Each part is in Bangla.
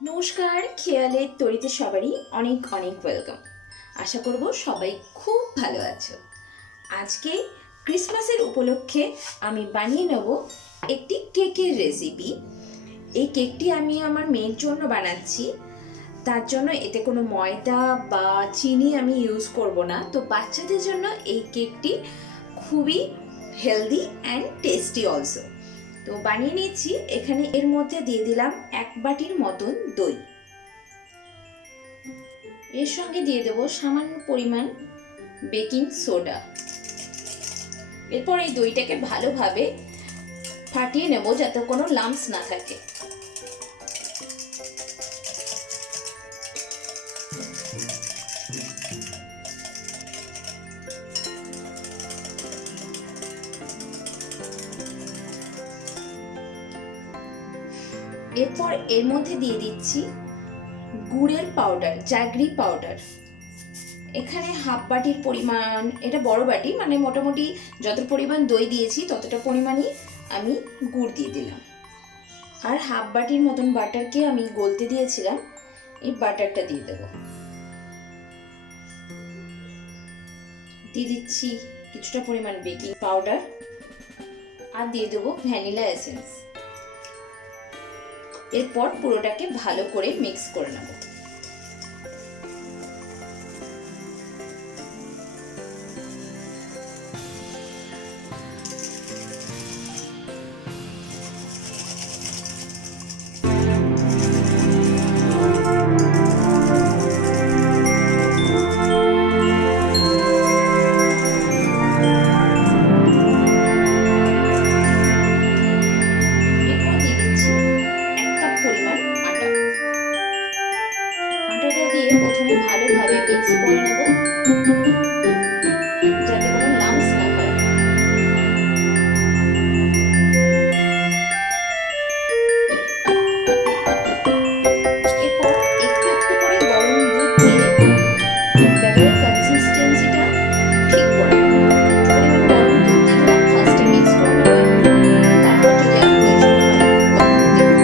নমস্কার, খেয়ালের তরিতে সবারই অনেক অনেক ওয়েলকাম। আশা করব সবাই খুব ভালো আছো। আজকে ক্রিসমাসের উপলক্ষে আমি বানিয়ে নেব একটি কেকের রেসিপি। এই কেকটি আমি আমার মেয়ের জন্য বানাচ্ছি। তার জন্য এতে কোনো ময়দা বা চিনি আমি ইউজ করব না। তো বাচ্চাদের জন্য এই কেকটি খুবই হেলদি অ্যান্ড টেস্টি অলসো। তো বানিয়ে নিচ্ছি। এখানে এর মধ্যে দিয়ে দিলাম 1 বাটির মতন দই। এর সঙ্গে দিয়ে দেব সামান্য পরিমাণ বেকিং সোডা। এরপর এই দইটাকে ভালোভাবে ফাটিয়ে নেব যাতে কোনো লাম্পস না থাকে। এরপর এর মধ্যে দিয়ে দিচ্ছি গুড়ের পাউডার, জাগরি পাউডার। এখানে হাফ বাটির পরিমাণ, এটা বড় বাটি, মানে মোটামুটি যত পরিমাণ দই দিয়েছি ততটা পরিমাণই আমি গুড় দিয়ে দিলাম। আর হাফ বাটির মতন বাটারকে আমি গলতে দিয়েছিলাম, এই বাটারটা দিয়ে দেব। দিয়ে দিচ্ছি কিছুটা পরিমাণ বেকিং পাউডার আর দিয়ে দেবো ভ্যানিলা এসেন্স। এরপর পুরোটাকে ভালো করে মিক্স করে নেব। প্রথমে ভালোভাবে মিক্স করে নেব যাতে কোনো লাম্পস না হয়। এরপর একটু একটু করে গরম দুধ দিয়ে ব্যাটারের কনসিস্টেন্সিটা ঠিক করে নেব। পরিমাণ গরম দুধ দিয়ে দিলাম, ফার্স্টে মিক্স করে নেব একটু, তারপর যদি আর প্রয়োজন হয় তখন দেব।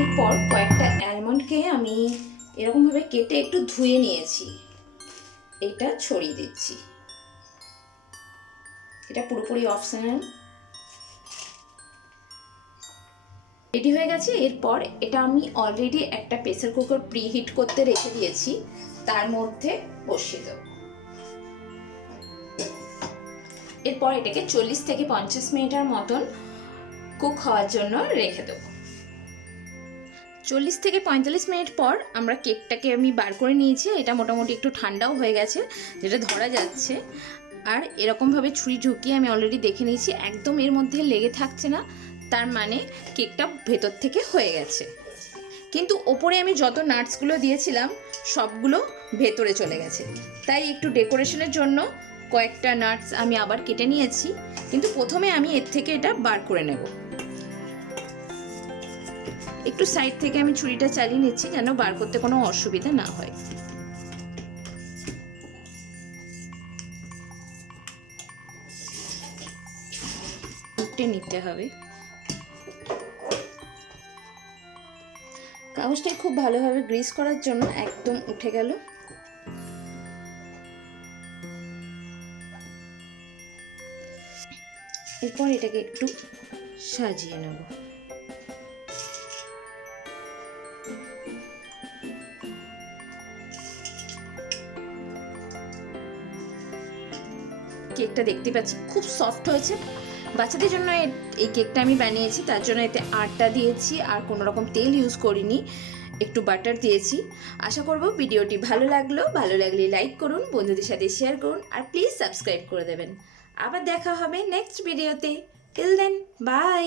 এরপর কয়েকটা অ্যালমন্ডকে আমি এরকমভাবে কেটে একটু ধুয়ে নিয়েছি, এটা ছড়িয়ে দিচ্ছি। এটা পুরোপুরি অপশনাল। রেডি হয়ে গেছে। এরপর এটা আমি অলরেডি একটা প্রেসার কুকার প্রিহিট করতে রেখে দিয়েছি, তার মধ্যে বসিয়ে দেব। এরপর এটাকে 40 থেকে 50 মিনিটের মতন কুক হওয়ার জন্য রেখে দেবো। 40 থেকে 45 মিনিট পর আমরা কেকটাকে আমি বার করে নিয়েছি। এটা মোটামুটি একটু ঠান্ডাও হয়ে গেছে, যেটা ধরা যাচ্ছে। আর এরকমভাবে ছুরি ঢুকিয়ে আমি অলরেডি দেখে নিয়েছি, একদম এর মধ্যে লেগে থাকছে না, তার মানে কেকটা ভেতর থেকে হয়ে গেছে। কিন্তু ওপরে আমি যত নাটসগুলো দিয়েছিলাম সবগুলো ভেতরে চলে গেছে, তাই একটু ডেকোরেশনের জন্য কয়েকটা নাটস আমি আবার কেটে নিয়েছি। কিন্তু প্রথমে আমি এর থেকে এটা বার করে নেব। একটু সাইড থেকে আমি ছুরিটা চালিয়ে নিচ্ছি যেন বার করতে কোনো অসুবিধা না হয়। উল্টে নিতে হবে। কাগজটা খুব ভালোভাবে গ্রিস করার জন্য একদম উঠে গেল। এরপর এটাকে একটু সাজিয়ে নেব। কেকটা দেখতে পাচ্ছি খুব সফট হয়েছে, বাচ্চাদের জন্য এই কেকটা আমি বানিয়েছি, তার জন্য এতে আটা দিয়েছি আর কোনো রকম তেল ইউজ করিনি, একটু বাটার দিয়েছি। আশা করব ভিডিওটি ভালো লাগলে লাইক করুন, বন্ধুদের সাথে শেয়ার করুন আর প্লিজ সাবস্ক্রাইব করে দেবেন। আবার দেখা হবে নেক্সট ভিডিওতে। Till then, by.